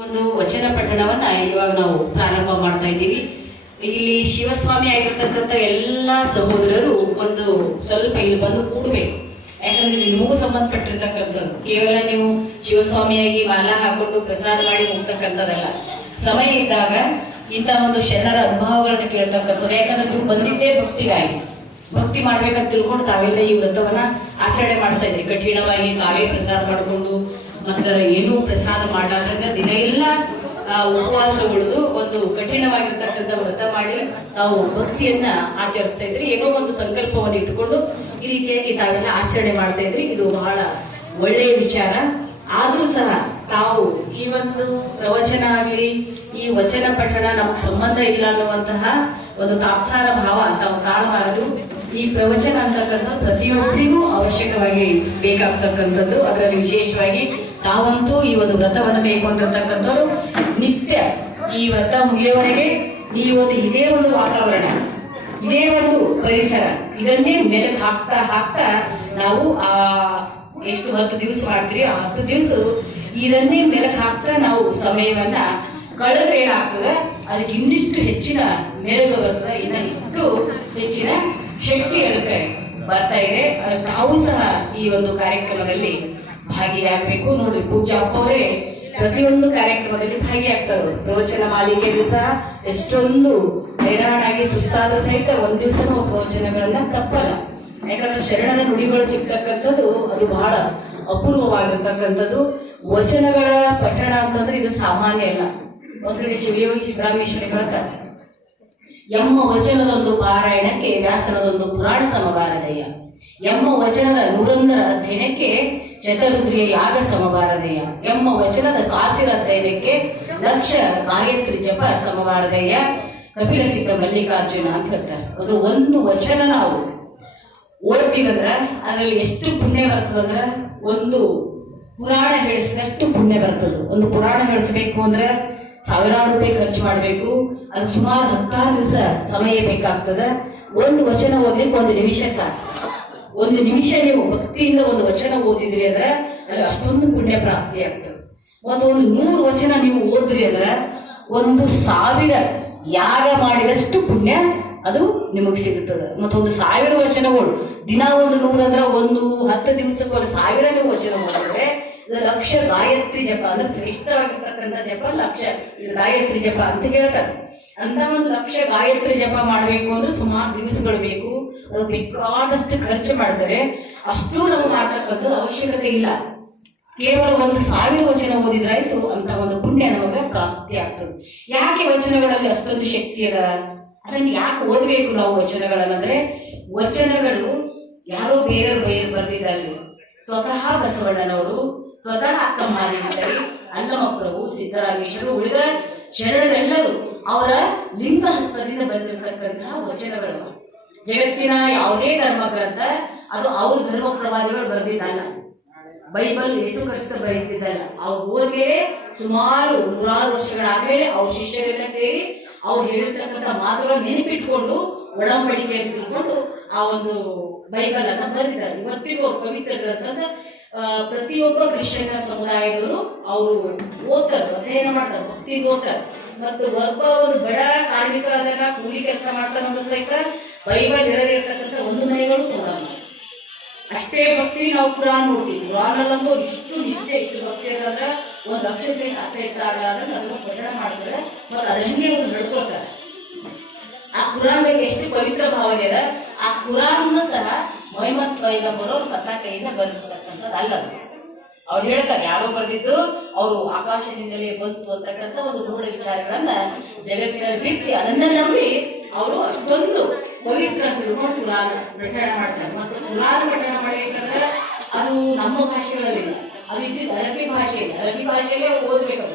ಒಂದು ವಚನ ಪಠಣವನ್ನ ಇವಾಗ ನಾವು ಪ್ರಾರಂಭ ಮಾಡ್ತಾ ಇದ್ದೀವಿ. ಇಲ್ಲಿ ಶಿವಸ್ವಾಮಿ ಆಗಿರ್ತಕ್ಕಂಥ ಎಲ್ಲ ಸಹೋದರರು ಒಂದು ಸ್ವಲ್ಪ ಇಲ್ಲಿ ಬಂದು ಕೂಡಬೇಕು. ಯಾಕಂದ್ರೆ ನಿಮಗೂ ಸಂಬಂಧಪಟ್ಟಿರ್ತಕ್ಕಂಥದ್ದು. ಕೇವಲ ನೀವು ಶಿವಸ್ವಾಮಿಯಾಗಿ ಮಾಲ ಹಾಕೊಂಡು ಪ್ರಸಾದ ಮಾಡಿ ಹೋಗ್ತಕ್ಕಂಥದ್ದಲ್ಲ. ಸಮಯ ಇದ್ದಾಗ ಇಂಥ ಒಂದು ಶರಣರ ಅನುಭವಗಳನ್ನ ಕೇಳ್ತಕ್ಕಂಥದ್ದು. ಯಾಕಂದ್ರೆ ನೀವು ಬಂದಿದ್ದೇ ಭಕ್ತಿಗಾಗಿ. ಭಕ್ತಿ ಮಾಡ್ಬೇಕಂತ ತಿಳ್ಕೊಂಡು ತಾವೆಲ್ಲ ಈ ವ್ರತವನ್ನ ಆಚರಣೆ ಮಾಡ್ತಾ ಇದ್ರಿ. ಕಠಿಣವಾಗಿ ತಾವೇ ಪ್ರಸಾದ ಮಾಡಿಕೊಂಡು ಮತ್ತ ಏನೂ ಪ್ರಸಾದ ಮಾಡಾದಾಗ ದಿನ ಉಪವಾಸ ಉಳಿದು ಒಂದು ಕಠಿಣವಾಗಿರ್ತಕ್ಕಂಥ ವ್ರತ ಮಾಡಿ ನಾವು ಭಕ್ತಿಯನ್ನ ಆಚರಿಸ್ತಾ ಇದ್ರಿ. ಏನೋ ಒಂದು ಸಂಕಲ್ಪವನ್ನು ಇಟ್ಟುಕೊಂಡು ಈ ರೀತಿಯಾಗಿ ತಾವೆಲ್ಲ ಆಚರಣೆ ಮಾಡ್ತಾ ಇದ್ರಿ. ಇದು ಬಹಳ ಒಳ್ಳೆಯ ವಿಚಾರ. ಆದ್ರೂ ಸಹ ತಾವು ಈ ಒಂದು ಪ್ರವಚನ ಆಗ್ಲಿ, ಈ ವಚನ ಪಠಣ ನಮಗ್ ಸಂಬಂಧ ಇಲ್ಲ ಅನ್ನುವಂತಹ ಒಂದು ತಾತ್ಸಾರ ಭಾವ ತಾವು ಕಾಣಬಾರದು ಈ ಪ್ರವಚನ ಅಂತಕ್ಕಂಥ ಪ್ರತಿಯೊಬ್ಬರಿಗೂ ಅವಶ್ಯಕವಾಗಿ ಬೇಕಾಗ್ತಕ್ಕಂಥದ್ದು. ಅದರಲ್ಲಿ ವಿಶೇಷವಾಗಿ ತಾವಂತೂ ಈ ಒಂದು ವ್ರತವನ್ನು ಕೈಗೊಂಡಿರ್ತಕ್ಕಂಥವ್ರು. ನಿತ್ಯ ಈ ವ್ರತ ಮುಗಿಯುವವರೆಗೆ ಈ ಒಂದು ಇದೇ ಒಂದು ವಾತಾವರಣ, ಇದೇ ಒಂದು ಪರಿಸರ, ಇದನ್ನೇ ಮೇಲೆ ಹಾಕ್ತಾ ಹಾಕ್ತಾ ನಾವು ಆ ಎಷ್ಟು ಹತ್ತು ದಿವಸ ಮಾಡ್ತೀರಿ, ಆ ಹತ್ತು ದಿವಸ ಇದನ್ನೇ ಮೆಲಕ್ ಹಾಕ್ತಾ ನಾವು ಸಮಯವನ್ನ ಕಳೆದ್ರೆ ಏನಾಗ್ತದ? ಅದಕ್ಕೆ ಇನ್ನಿಷ್ಟು ಹೆಚ್ಚಿನ ಮೆಲುಗು ಬರ್ತದೆ ಇನ್ನ ಇಷ್ಟು ಹೆಚ್ಚಿನ ಶಕ್ತಿ ಅದಕ್ಕೆ ಬರ್ತಾ ಇದೆ. ತಾವು ಸಹ ಈ ಒಂದು ಕಾರ್ಯಕ್ರಮದಲ್ಲಿ ಭಾಗಿಯಾಗಬೇಕು. ನೋಡ್ರಿ ಪೂಜಾ ಅವರೇ ಪ್ರತಿಯೊಂದು ಕಾರ್ಯಕ್ರಮದಲ್ಲಿ ಭಾಗಿಯಾಗ್ತಾರೆ ಪ್ರವಚನ ಮಾಲಿಕೆಯಲ್ಲೂ ಸಹ ಎಷ್ಟೊಂದು ಹೈರಾಣಾಗಿ ಸುಸ್ತಾದ ಸಹಿತ ಒಂದ್ ದಿವಸನೂ ಪ್ರವಚನಗಳನ್ನ ತಪ್ಪಲ್ಲ. ಯಾಕಂದ್ರೆ ಶರಣರ ನುಡಿಗಳು ಸಿಗ್ತಕ್ಕಂಥದ್ದು ಅದು ಬಹಳ ಅಪೂರ್ವವಾಗಿರ್ತಕ್ಕಂಥದ್ದು. ವಚನಗಳ ಪಠಣ ಅಂತಂದ್ರೆ ಇದು ಸಾಮಾನ್ಯ ಅಲ್ಲ. ಒಂದ್ ಶಿವಯೋಗಿ ಸಿದ್ದರಾಮೇಶ್ವರಿ ಹೇಳ್ತಾರೆ ಎಮ್ಮ ವಚನದೊಂದು ಪಾರಾಯಣಕ್ಕೆ ವ್ಯಾಸನದೊಂದು ಪುರಾಣ ಸಮಗಾರದಯ್ಯ. ಎಮ್ಮ ವಚನದ ನೂರೊಂದರ ಅಧ್ಯಯನಕ್ಕೆ ಶತರುದ್ರಿಯ ಯಾಗ ಸಮಬಾರದಯ್ಯ ಎಂಬ ವಚನದ ಸಾಸಿರ ಅಧ್ಯಯನಕ್ಕೆ ಲಕ್ಷ ಗಾಯತ್ರಿ ಜಪ ಸಮಬಾರದಯ್ಯ ಕಪಿಲ ಸಿಕ್ಕ ಮಲ್ಲಿಕಾರ್ಜುನ ಅಂತ ಹೇಳ್ತಾರೆ. ಅದು ಒಂದು ವಚನ ನಾವು ಓದ್ತೀವಂದ್ರ ಅದರಲ್ಲಿ ಎಷ್ಟು ಪುಣ್ಯ ಬರ್ತದಂದ್ರ ಒಂದು ಪುರಾಣ ಹೇಳಿಸಿದಷ್ಟು ಪುಣ್ಯ ಬರ್ತದೆ. ಒಂದು ಪುರಾಣ ಹೇಳಿಸ್ಬೇಕು ಅಂದ್ರೆ ಸಾವಿರಾರು ರೂಪಾಯಿ ಖರ್ಚು ಮಾಡಬೇಕು. ಅದು ಸುಮಾರು ಹತ್ತಾರು ದಿವಸ ಸಮಯ ಬೇಕಾಗ್ತದೆ. ಒಂದು ವಚನ ಓದ್ಲಿಕ್ಕೆ ಒಂದು ನಿಮಿಷ ಸಾಕು. ಒಂದು ನಿಮಿಷ ನೀವು ಭಕ್ತಿಯಿಂದ ಒಂದು ವಚನ ಓದಿದ್ರಿ ಅಂದ್ರೆ ಅಲ್ಲಿ ಅಷ್ಟೊಂದು ಪುಣ್ಯ ಪ್ರಾಪ್ತಿ ಆಗ್ತದೆ. ಒಂದು ಒಂದು ನೂರು ವಚನ ನೀವು ಓದ್ರಿ ಅಂದ್ರೆ ಒಂದು ಸಾವಿರ ಯಾಗ ಮಾಡಿದಷ್ಟು ಪುಣ್ಯ ಅದು ನಿಮಗೆ ಸಿಗುತ್ತದೆ. ಮತ್ತೊಂದು ಸಾವಿರ ವಚನಗಳು ದಿನ ಒಂದು ನೂರು ಅಂದ್ರೆ ಒಂದು ಹತ್ತು ದಿವಸಕ್ಕೆ ಒಂದು ಸಾವಿರ ನೀವು ವಚನ ಮಾಡಿದ್ರೆ ಲಕ್ಷ ಗಾಯತ್ರಿ ಜಪ ಅಂದ್ರೆ ಶ್ರೇಷ್ಠವಾಗಿರ್ತಕ್ಕಂಥ ಜಪ ಲಕ್ಷ. ಗಾಯತ್ರಿ ಜಪ ಅಂತ ಹೇಳ್ತಾರೆ. ಅಂತ ಒಂದು ಲಕ್ಷ ಗಾಯತ್ರಿ ಜಪ ಮಾಡಬೇಕು ಅಂದ್ರೆ ಸುಮಾರು ದಿವಸಗಳು ಬೇಕು. ಅದು ಬೇಕಾದಷ್ಟು ಖರ್ಚು ಮಾಡ್ತಾರೆ. ಅಷ್ಟು ನಾವು ಮಾಡ್ತಕ್ಕಂಥದ್ದು ಅವಶ್ಯಕತೆ ಇಲ್ಲ. ಕೇವಲ ಒಂದು ಸಾವಿರ ವಚನ ಓದಿದ್ರಾಯ್ತು ಅಂತ ಒಂದು ಪುಣ್ಯ ನಮಗೆ ಪ್ರಾಪ್ತಿ ಆಗ್ತದೆ. ಯಾಕೆ ವಚನಗಳಲ್ಲಿ ಅಷ್ಟೊಂದು ಶಕ್ತಿ ಅದ? ಅದನ್ನ ಯಾಕೆ ಓದಬೇಕು ನಾವು ವಚನಗಳನ್ನಂದ್ರೆ ವಚನಗಳು ಯಾರೋ ಬೇರೆ ಬೇರೆ ಬರೆದಿದ್ದಾರೆ. ಸ್ವತಃ ಬಸವಣ್ಣನವರು ಸ್ವತಃ ಅಕ್ಕಮ್ಮಾದಿನಾಥರಿ ಅಲ್ಲಮ ಪ್ರಭು, ಸಿದ್ದರಾಮೇಶ್ವರು ಉಳಿದ ಶರಣರೆಲ್ಲರೂ ಅವರ ಲಿಂಗ ಹಸ್ತದಿಂದ ಬಂದಿರತಕ್ಕಂತಹ ವಚನಗಳು ಜಗತ್ತಿನ ಯಾವುದೇ ಧರ್ಮ ಗ್ರಂಥ ಅದು ಅವ್ರ ಧರ್ಮ ಪ್ರವಾದಿಗಳು ಬರೆದಿದ್ದಲ್ಲ. ಬೈಬಲ್ ಯೇಸು ಕ್ರಿಸ್ತ ಬರೀತಿದ್ದಲ್ಲ ಅವ್ರು ಹೋದ್ಮೇಲೆ ಸುಮಾರು ನೂರಾರು ವರ್ಷಗಳಾದ್ಮೇಲೆ ಅವ್ರ ಶಿಷ್ಯರೆಲ್ಲ ಸೇರಿ ಅವ್ರು ಹೇಳಿರ್ತಕ್ಕಂಥ ಮಾತುಗಳ ನೆನಪಿಟ್ಕೊಂಡು ಒಡಂಬಡಿಕೆ ಅಂತ ತಿಳ್ಕೊಂಡು ಆ ಒಂದು ಬೈಬಲ್ ಅನ್ನ ಬರೆದಿದ್ದಾರೆ. ಇವತ್ತಿಗೂ ಪವಿತ್ರ ಗ್ರಂಥದ ಪ್ರತಿಯೊಬ್ಬ ಕ್ರಿಶ್ಚಿಯನ್ ಸಮುದಾಯದವರು ಅವರು ಓದ್ತಾರೆ, ಅಧ್ಯಯನ ಮಾಡ್ತಾರೆ, ಭಕ್ತಿ ಓದ್ತಾರೆ. ಮತ್ತು ಒಬ್ಬ ಒಂದು ಬಡ ಕಾರ್ಮಿಕ ಆದಾಗ ಕೂಲಿ ಕೆಲಸ ಮಾಡ್ತಾನೆ ಅನ್ನೋ ಸಹಿತ ಬೈಬಲ್ ಇರದಿರ್ತಕ್ಕಂಥ ಒಂದು ಮನೆಗಳು ಕೊಡಲ್ಲ ಅಷ್ಟೇ ಭಕ್ತಿ ನಾವು ಕುರಾನ್ ನೋಡ್ತೀವಿ. ಕುರಾನಲ್ಲಂತೂ ಇಷ್ಟು ನಿಷ್ಠೆ, ಇಷ್ಟು ಭಕ್ತಿ ಅದಾದ್ರೆ ಒಂದು ಲಕ್ಷ ಸಹಿತ ಅರ್ಥ ಇಟ್ಟಾಗ ಅದನ್ನು ಪಠಣ ಮಾಡ್ತಾರೆ, ಮತ್ತು ಅದರಂಗೆ ಅವ್ರು ನಡ್ಕೊಳ್ತಾರೆ. ಆ ಕುರಾನ್ ಬಗ್ಗೆ ಎಷ್ಟು ಪವಿತ್ರ ಭಾವನೆ ಅದ? ಕುರಾನ್ ಸಹ ಮೊಹಮ್ಮದ್ ಬರೋ ಸತ್ತ ಕೈಯಿಂದ ಬರೆದಿರ್ತಕ್ಕಂಥದ್ದು ಅಲ್ಲ ಅದು. ಅವ್ರು ಹೇಳ್ತಾರೆ, ಯಾರೋ ಬರೆದಿದ್ದು ಅವರು ಆಕಾಶದಿಂದಲೇ ಬಂತು ಅಂತಕ್ಕಂಥ ಒಂದು ಮೂಢ ವಿಚಾರಗಳನ್ನ ಜಗತ್ತಿನಲ್ಲಿ ಬಿತ್ತಿ ಅದನ್ನ ನಂಬಿ ಅವರು ಅಷ್ಟೊಂದು ಪವಿತ್ರ ತಿಳ್ಕೊಂಡು ಕುರಾನ್ ಪಠಣ ಮಾಡ್ತಾರೆ. ಮತ್ತು ಕುರಾನ್ ಪಠಣ ಮಾಡಬೇಕಂದ್ರೆ ಅದು ನಮ್ಮ ಭಾಷೆಗಳಲ್ಲಿಲ್ಲ. ಅದು ಇದ್ದಿದ್ದು ಅರಬಿ ಭಾಷೆಯಲ್ಲಿ ಅರಬಿ ಭಾಷೆಯಲ್ಲೇ ಓದಬೇಕು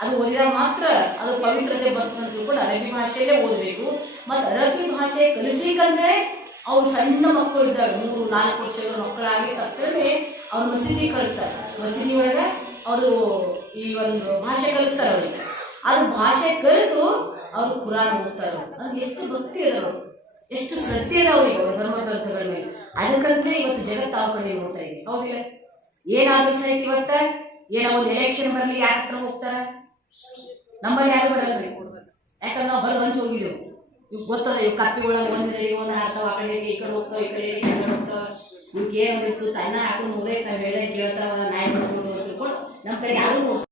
ಅದು. ಓದಿದಾಗ ಮಾತ್ರ ಅದು ಪವಿತ್ರತೆ ಬರ್ತದೆ ಕೂಡ ಅರಬಿ ಭಾಷೆಯಲ್ಲೇ ಓದಬೇಕು. ಮತ್ತು ಅರಬಿ ಭಾಷೆ ಕಲಿಸ್ಲಿಕ್ಕಂದ್ರೆ ಅವ್ರು ಸಣ್ಣ ಮಕ್ಕಳು ಇದ್ದಾಗ, ಮೂರು, ನಾಲ್ಕು ವರ್ಷದ ಮಕ್ಕಳಾಗಿ ತಕ್ಷಣವೇ ಅವ್ರು ಮಸೀದಿ ಕಳಿಸ್ತಾರೆ. ಮಸೀದಿ ಒಳಗೆ ಅವರು ಈ ಒಂದು ಭಾಷೆ ಕಲಿಸ್ತಾರೆ ಅವ್ರಿಗೆ. ಅದು ಭಾಷೆ ಕಲಿತು ಅವರು ಕುರಾನ್ ಹೋಗ್ತಾರೆ ಅದು ಎಷ್ಟು ಭಕ್ತಿ ಅದಾವ ಎಷ್ಟು ಶ್ರದ್ಧೆ ಇರೋ ಅವ್ರಿಗೆ ಅವ್ರ ಧರ್ಮ ಗ್ರಂಥಗಳ ಮೇಲೆ. ಅದಕ್ಕಂತಲೇ ಇವತ್ತು ಜಗತ್ತು ಆ ಕಡೆ ಇದೆ. ಹೌದಿಲ್ಲ ಏನಾದ್ರೂ ಸಹಿತ ಇವತ್ತ? ಏನೋ ಒಂದು ಎಲೆಕ್ಷನ್ ಬರಲಿ, ಯಾರ ಹತ್ರ ಹೋಗ್ತಾರೆ? ನಮ್ಮಲ್ಲಿ ಯಾರು ಬರಲ್ರಿ? ಯಾಕಂದ್ರೆ ನಾವು ಹೊರಗೆ ಹಂಚಿ ಹೋಗಿದ್ದೆವು. ಇವ್ ಗೊತ್ತದ ಇವ್ ಕಪ್ಪಿ ಒಳಗೆ ಒಂದು ಒಂದು ಹಾಕ್ತಾವ, ಆ ಕಡೆ ಈ ಕಡೆ ಹೋಗ್ತಾವ, ಈ ಕಡೆ ಈ ಕಡೆ ಹೋಗ್ತಾವ. ಇವ್ಗೆ ಇತ್ತು ತನ್ನ ಹಾಕೊಂಡು ಹೋಗೇ ಬೇಡ ಹೇಳ್ತಾವ ನಾಯಿ ಬಿಡ್ಕೊಂಡು ತಿಳ್ಕೊಂಡು ನಮ್ಮ ಕಡೆ ಯಾರು